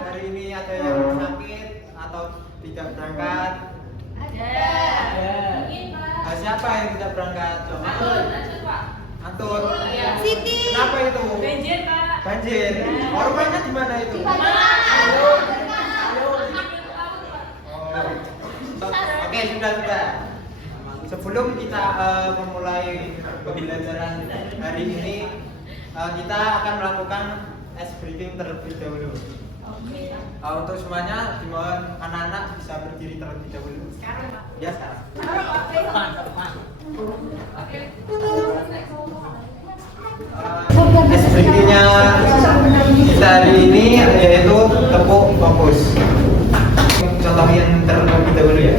hari ini ada yang sakit atau tidak berangkat? Ada. Siapa yang tidak berangkat? Antur. Siti. Kenapa itu? Banjir, Pak. Banjir. Rumahnya di mana itu? Oke, sudah. Sebelum kita memulai pembelajaran hari ini, kita akan melakukan ice breaking terlebih dahulu. Untuk semuanya, dimohon anak-anak bisa berdiri terlebih dahulu. Sekarang, Pak. Ya, sekarang. Ice breakingnya kita hari ini yaitu tepuk fokus. Contohin terlebih dahulu ya.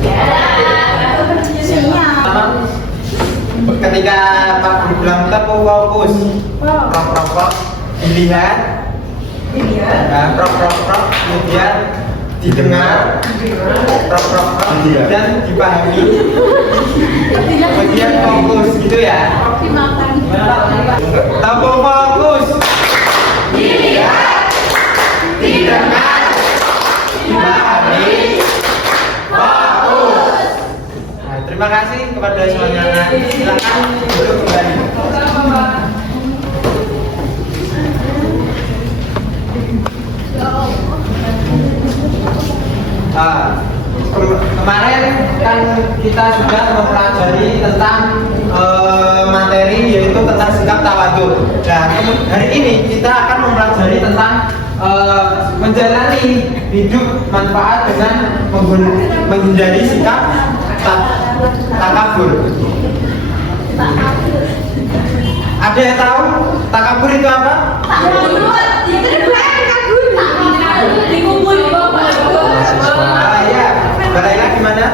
Ketika Pak Guru bilang tepuk fokus, prok, dilihat, prok, kemudian didengar, prok, dan dipahami, kemudian fokus gitu ya. Tepuk fokus, dilihat, didengar, dipahami, fokus. Nah, terima kasih kepada semuanya. Silakan duduk kembali. Kemarin kan kita sudah mempelajari tentang materi yaitu tentang sikap tawadhu. Nah, hari ini kita akan mempelajari tentang menjalani hidup manfaat dengan menjadi sikap takabur. Ada yang tahu takabur itu apa? Ya, balainya gimana?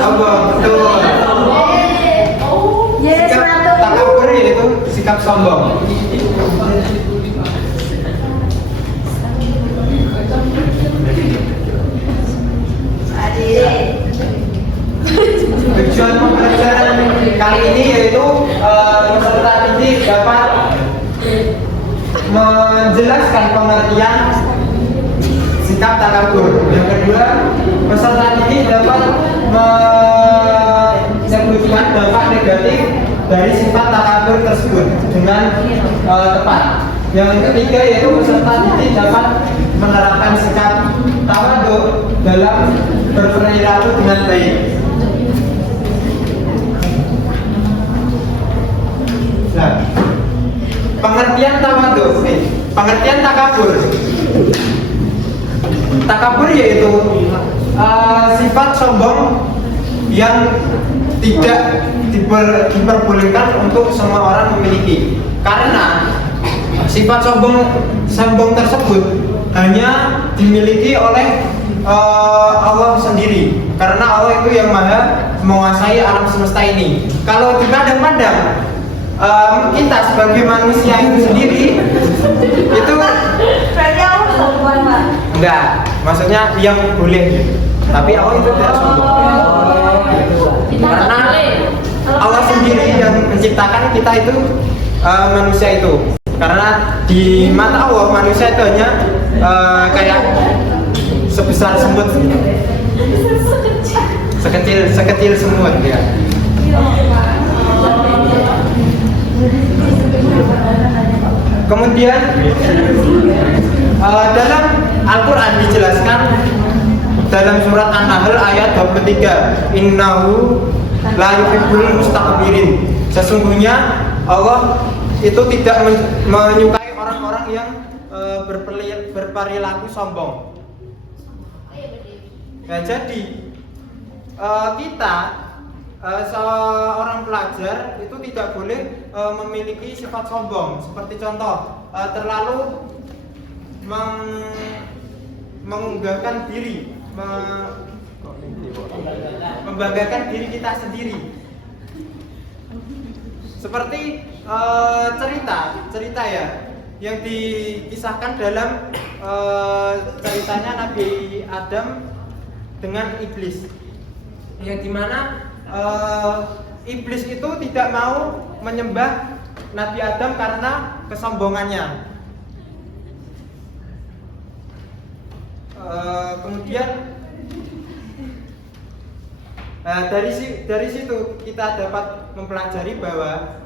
Sombong, betul. Sikap takabur yaitu sikap sombong. Tujuan pembelajaran kali ini yaitu peserta didik dapat menjelaskan pengertian sikap takabur. Yang kedua, peserta didik dapat menyebutkan dampak negatif dari sifat takabur tersebut dengan tepat. Yang ketiga yaitu peserta didik dapat menerapkan sikap tawadhu dalam berperilaku dengan baik. Nah, pengertian tawadhu, pengertian takabur. Takabur yaitu sifat sombong yang tidak diperbolehkan untuk semua orang memiliki. Karena sifat sombong tersebut hanya dimiliki oleh Allah sendiri. Karena Allah itu yang maha menguasai alam semesta ini. Kalau dipandang-pandang kita sebagai manusia itu sendiri itu enggak, maksudnya yang boleh, tapi Allah itu tidak sombong. Karena Allah sendiri yang menciptakan kita itu manusia itu. Karena di mata Allah manusia itu hanya kayak sebesar semut, sekecil semut ya. Kemudian dalam Al-Quran dijelaskan dalam surat An-Nahl ayat 23, innahu la yuhibbul mustakbirin. Sesungguhnya Allah itu tidak menyukai orang-orang yang berperilaku sombong. Nah, jadi kita seorang pelajar itu tidak boleh memiliki sifat sombong. Seperti contoh, terlalu mengunggahkan diri, membanggakan diri kita sendiri. Seperti cerita ya yang dikisahkan dalam ceritanya Nabi Adam dengan iblis, yang dimana iblis itu tidak mau menyembah Nabi Adam karena kesombongannya. Kemudian dari situ kita dapat mempelajari bahwa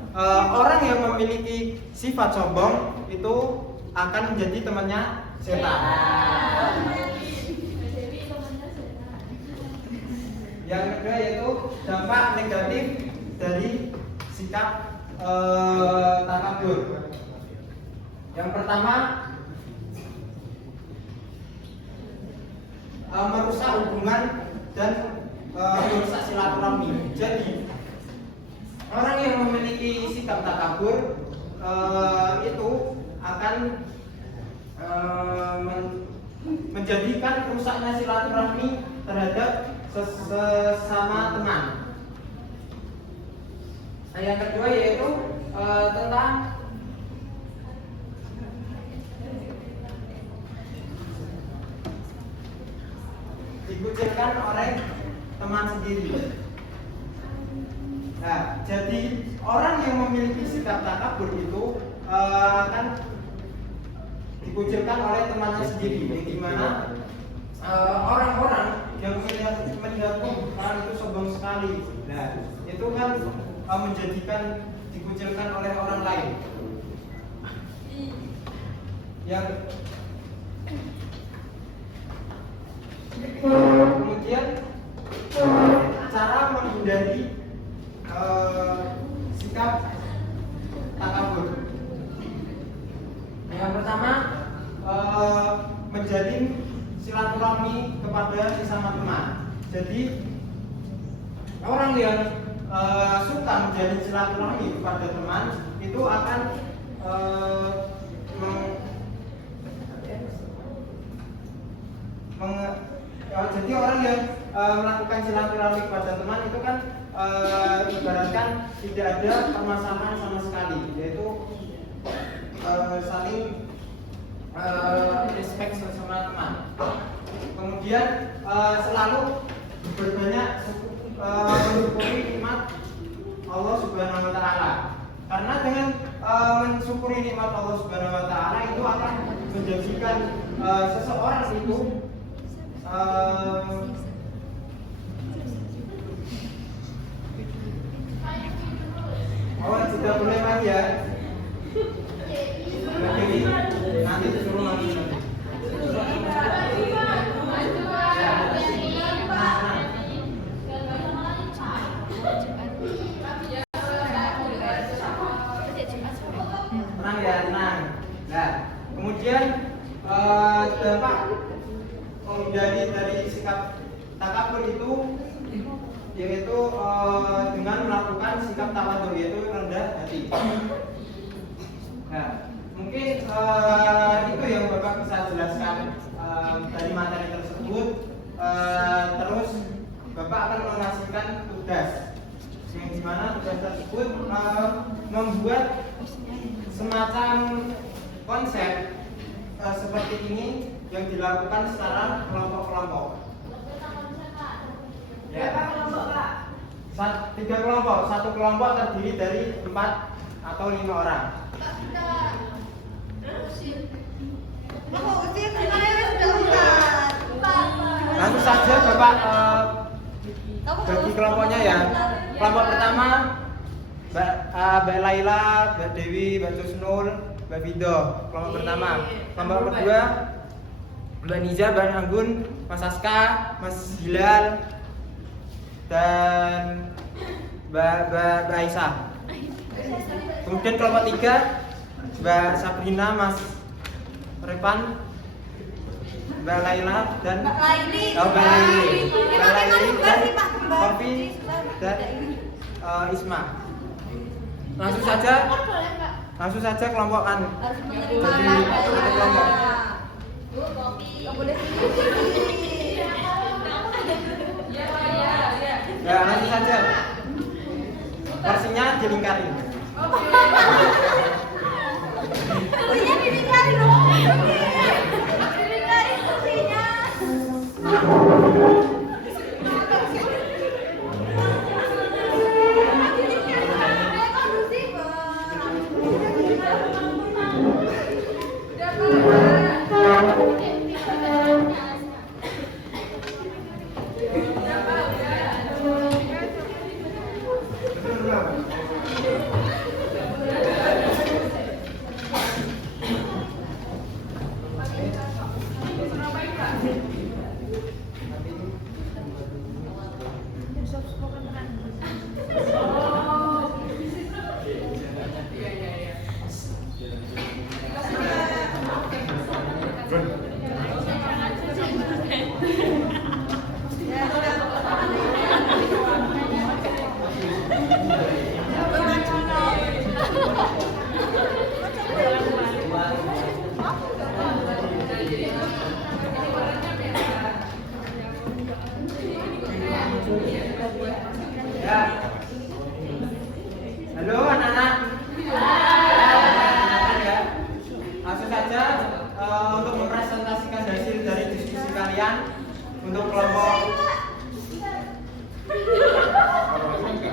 orang yang memiliki sifat sombong itu akan menjadi temannya setan. Yang kedua yaitu dampak negatif dari sikap takabur. Yang pertama, merusak hubungan dan merusak silaturahmi. Jadi orang yang memiliki sikap takabur itu akan menjadikan rusaknya silaturahmi terhadap sesama teman. Nah, yang kedua yaitu tentang dikucilkan oleh teman sendiri. Nah, jadi orang yang memiliki sikap takabur itu akan dikucilkan oleh temannya sendiri. Yang dimana orang-orang yang melihat orang itu sombong sekali. Nah, itu kan menjadikan dikucilkan oleh orang lain. Yang kemudian cara menghindari sikap takabur. Yang pertama, menjalin silaturahmi kepada sesama teman. Jadi orang yang suka menjalin silaturahmi kepada teman itu akan jadi orang yang melakukan silaturahmi kepada teman itu kan ibaratkan tidak ada permasalahan sama sekali, yaitu saling respect sesama teman. Kemudian selalu berbanyak mensyukuri nikmat Allah Subhanahu wa taala. Karena dengan mensyukuri nikmat Allah Subhanahu wa taala itu akan menjadikan seseorang itu sudah boleh lagi ya. Jadi nanti disuruh lagi. Tenang ya, tenang. Nah, kemudian dampak dari sikap takabur itu yaitu dengan melakukan sikap tawadhu, yaitu rendah hati. Nah, mungkin itu yang Bapak bisa jelaskan dari materi tersebut. Terus Bapak akan mengasihkan tugas, yang dimana tugas tersebut membuat semacam konsep seperti ini yang dilakukan secara kelompok-kelompok. Ya. Berapa kelompok, Pak? 3 kelompok. Satu kelompok terdiri dari 4 atau 5 orang. Langsung saja Bapak bagi kelompoknya ya. Kelompok pertama Mbak Laila, Mbak Dewi, Mbak Tusnul, Mbak Vido. Kelompok pertama. Kelompok kedua Mbak Niza, Mbak Anggun, Mas Aska, Mas Hilal, dan Mbak Aisyah. Kemudian kelompok 3 Mbak Sabrina, Mas Repan, Mbak Laila dan Mbak Laili dan Kopi dan Isma. Langsung saja kelompokan. Jadi ada kelompok. Ya, langsung saja. Porsinya dilingkarin. Porsinya dilingkarin dong. Dilingkarin porsinya. kalian untuk kelompok.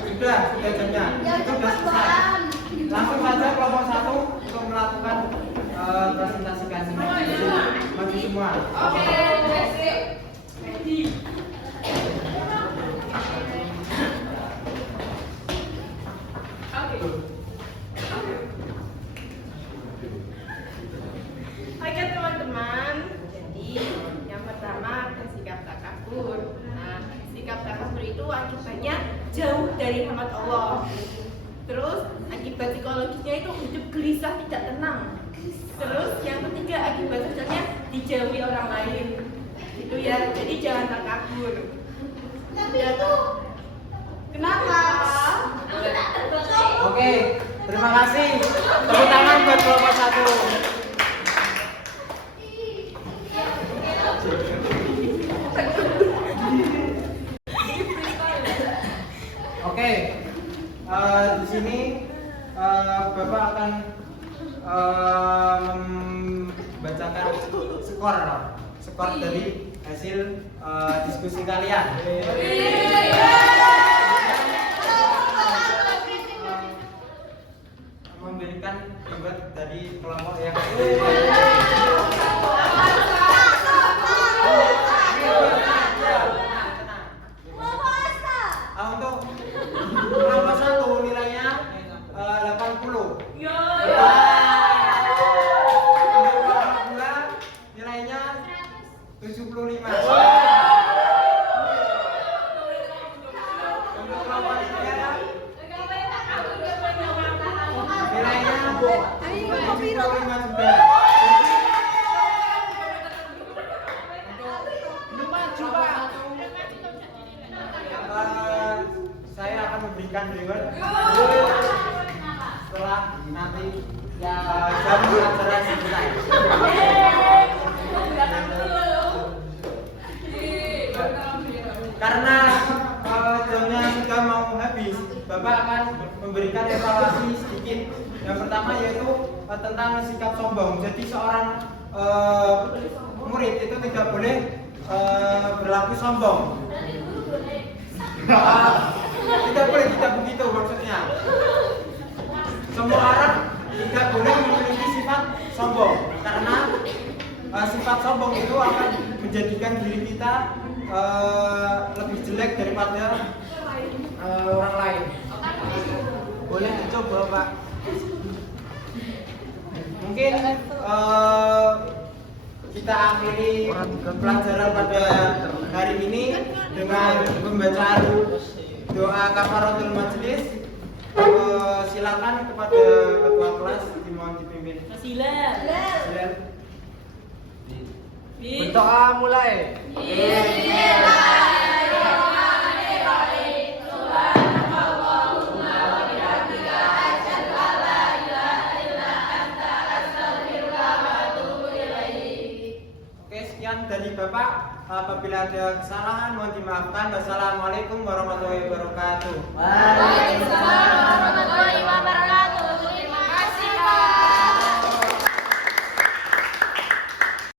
Sudah jamnya. Itu sudah selesai. Langsung saja kelompok 1 untuk melakukan presentasikan maju semua. Oke, ready. Oke teman-teman, jadi yang pertama ada sikap takabur. Nah, sikap takabur itu akibatnya jauh dari rahmat Allah. Terus akibat psikologisnya itu hidup gelisah, tidak tenang. Terus yang ketiga akibat sosialnya dijauhi orang lain. Itu ya, jadi jangan takabur. Tapi itu Kenapa? Oke, terima kasih. Tepuk tangan buat kelompok 1. Oke, di sini Bapak akan membacakan skor dari hasil diskusi kalian. Memberikan reward dari kelompok yang untuk kelompok 1 nilainya 80. Untuk kelompok 2 nilainya 75. Untuk kelompok 3 nilainya 75 juga. Saya akan memberikan reward setelah nanti jam pelajaran selesai. Karena jamnya sudah mau habis, Bapak akan memberikan evaluasi sedikit. Yang pertama yaitu tentang sikap sombong. Jadi seorang murid itu tidak boleh berlaku sombong. Tidak boleh, tidak begitu maksudnya. Semua orang tidak boleh memiliki sifat sombong, karena sifat sombong itu akan menjadikan diri kita lebih jelek daripada orang lain. Boleh dicoba, Pak. Mungkin kita akhiri pelajaran pada hari ini dengan pembacaan doa kafaratul majelis. Silakan kepada ketua kelas dimohon dipimpin. Silakan. Berdoa mulai. Oke, sekian dari Bapak. Apabila ada kesalahan mohon dimaafkan. Wassalamualaikum warahmatullahi wabarakatuh.